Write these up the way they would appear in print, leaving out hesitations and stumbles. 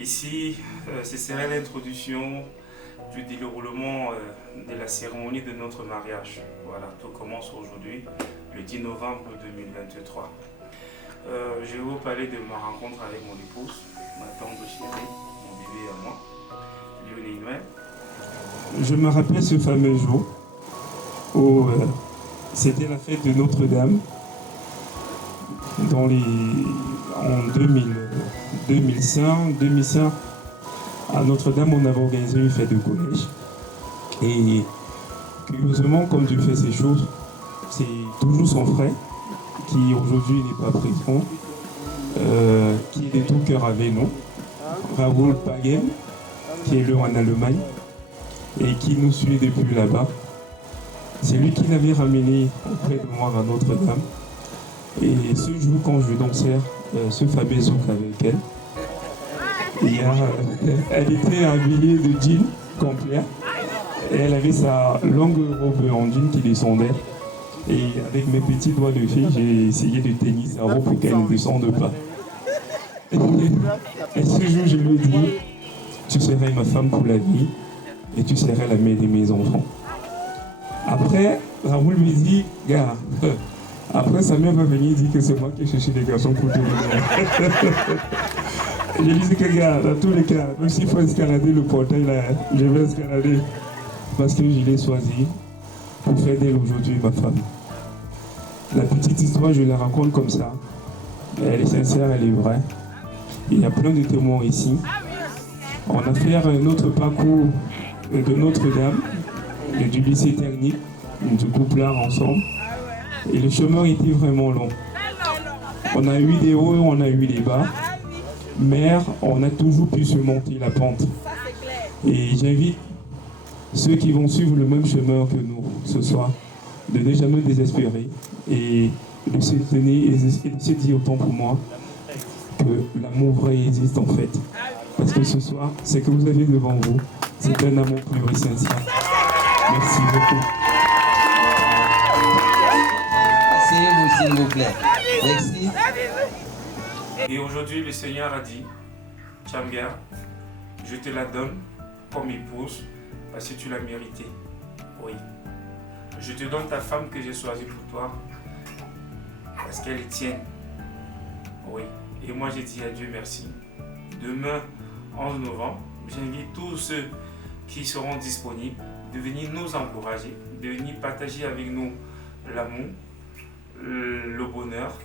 Ici, ce serait l'introduction du déroulement de la cérémonie de notre mariage. Voilà, tout commence aujourd'hui, le 10 novembre 2023. Je vais vous parler de ma rencontre avec mon épouse, ma tante chérie, mon bébé à moi, Lionel Noël. Je me rappelle ce fameux jour où c'était la fête de Notre-Dame en 2005, à Notre-Dame, on avait organisé une fête de collège. Et curieusement, comme tu fais ces choses, c'est toujours son frère, qui aujourd'hui n'est pas présent, qui est de tout cœur avec nous, Raoul Pagel, qui est là en Allemagne, et qui nous suit depuis là-bas. C'est lui qui l'avait ramené auprès de moi à Notre-Dame. Et ce jour, quand je dansais ce fameux zouk avec elle, elle était habillée de jean complet. Et elle avait sa longue robe en jean qui descendait. Et avec mes petits doigts de fille, j'ai essayé de tenir sa robe pour qu'elle ne descende pas. Et ce jour, je lui ai dit, tu serais ma femme pour la vie et tu serais la mère de mes enfants. Après, Raoul me dit, gars, après sa mère va venir dire que c'est moi qui ai cherché des garçons pour te donner. Je lui dis que gars, dans tous les cas, même s'il faut escalader le portail là, je vais escalader. Parce que je l'ai choisi pour faire d'elle aujourd'hui ma femme. La petite histoire, je la raconte comme ça. Elle est sincère, elle est vraie. Il y a plein de témoins ici. On a fait notre parcours de Notre-Dame, du lycée technique, du couple art ensemble. Et le chemin était vraiment long. On a eu des hauts, on a eu des bas. Mais on a toujours pu surmonter la pente. Et j'invite ceux qui vont suivre le même chemin que nous ce soir, de ne jamais désespérer et de se tenir et de se dire autant pour moi que l'amour vrai existe en fait. Parce que ce soir, ce que vous avez devant vous, c'est un amour pur et sincère. Merci beaucoup. Asseyez-vous s'il vous plaît. Merci. Et aujourd'hui, le Seigneur a dit, Tchambia, je te la donne comme épouse parce que tu l'as méritée. Oui. Je te donne ta femme que j'ai choisie pour toi parce qu'elle est tienne. Oui. Et moi, j'ai dit à Dieu merci. Demain, 11 novembre, j'invite tous ceux qui seront disponibles de venir nous encourager, de venir partager avec nous l'amour, le bonheur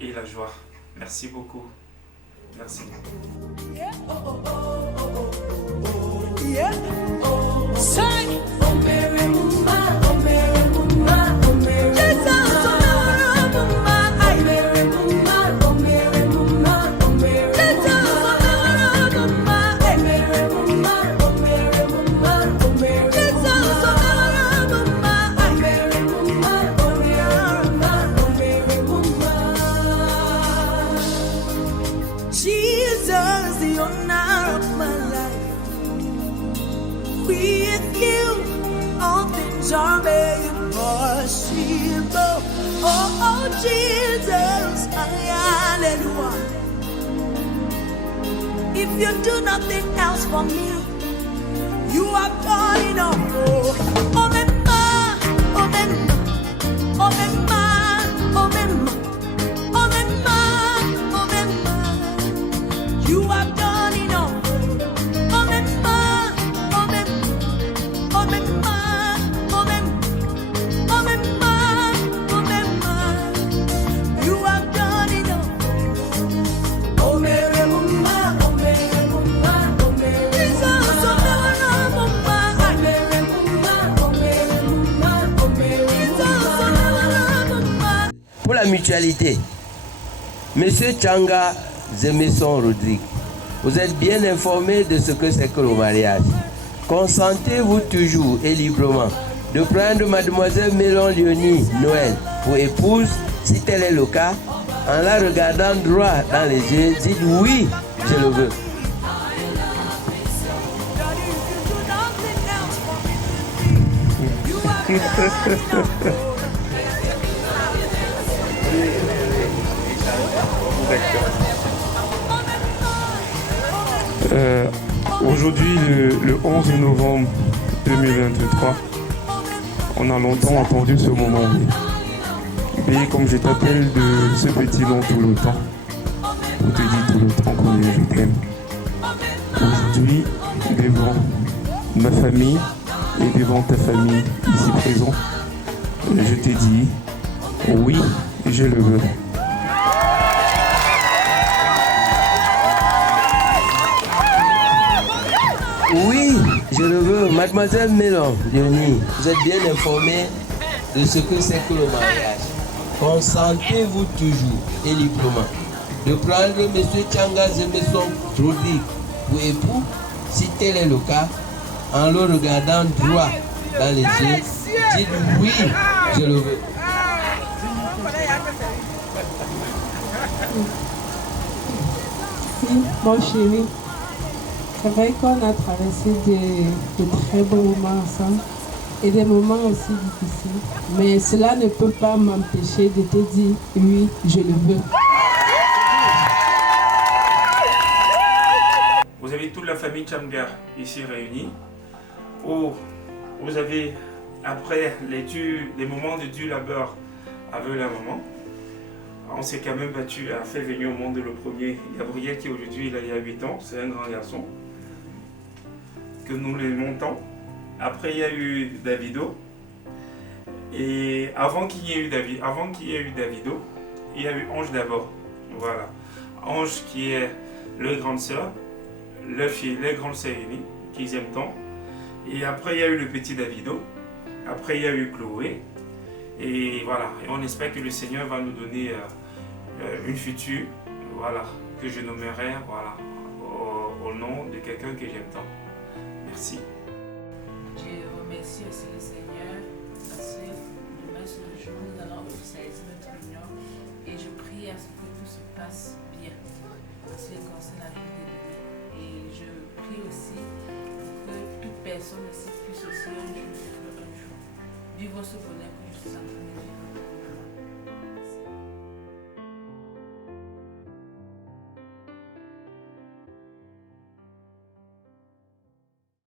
et la joie. Merci beaucoup. Merci. Jesus, the honor of my life. With you, all things are made possible. Oh, Jesus, hallelujah. If you do nothing else for me, you are done enough. Oh, Mema, oh, Mema, oh, Mema, oh, Mema, oh, Mema, oh, Mema. You have done enough. Oh, Mema, oh, Mema, oh, Mema, oh, Mema, oh, Mema, oh, Mema. You have done enough. Oh, Mary, Mama, oh, Mary, Mama, oh, Mary, Jesus, oh, Mama, Mama, oh, Mary, Mama, oh, Mary, Mama, oh, Mary, Jesus, oh, Mama. Pour la mutualité, Monsieur Tchanga Zemesson Rodrigue, vous êtes bien informé de ce que c'est que le mariage. Consentez-vous toujours et librement de prendre Mademoiselle Mélon Léonie Noël pour épouse, si tel est le cas, en la regardant droit dans les yeux, dites oui, je le veux. Aujourd'hui, le 11 novembre 2023, on a longtemps entendu ce moment. B, comme je t'appelle de ce petit nom tout le temps, on te dit tout le temps que je t'aime. Aujourd'hui, devant ma famille et devant ta famille ici présent, je te dis oui, je le veux. Oui, je le veux. Mademoiselle Mélon, Léonie, vous êtes bien informée de ce que c'est que le mariage. Consentez-vous toujours et librement de prendre M. Tchanga Zemeson Rodrigue pour époux, si tel est le cas, en le regardant droit dans les yeux, dites oui, je le veux. Si, mon chéri, c'est vrai qu'on a traversé de très beaux moments ensemble et des moments aussi difficiles, mais cela ne peut pas m'empêcher de te dire oui, je le veux. Vous avez toute la famille Tchanga ici réunie. Oh, vous avez, après les moments de dur labeur avec la maman, on s'est quand même battu à faire venir au monde le premier Gabriel qui aujourd'hui il a 8 ans, c'est un grand garçon que nous les montons. Après il y a eu Davido et avant qu'il y ait eu Davido, il y a eu Ange d'abord. Voilà, Ange qui est leur grande sœur, leur grande sœur aînée qu'ils aiment tant. Et après il y a eu le petit Davido, après il y a eu Chloé. Et voilà, et on espère que le Seigneur va nous donner une future, voilà, que je nommerai voilà, au nom de quelqu'un que j'aime tant. Merci. Je remercie aussi le Seigneur parce que demain ce jour nous allons officialiser notre union et je prie à ce que tout se passe bien en ce qui concerne la vie de Dieu. Et je prie aussi que toute personne ici puisse aussi un jour vivre ce bonheur que je suis en train de vivre.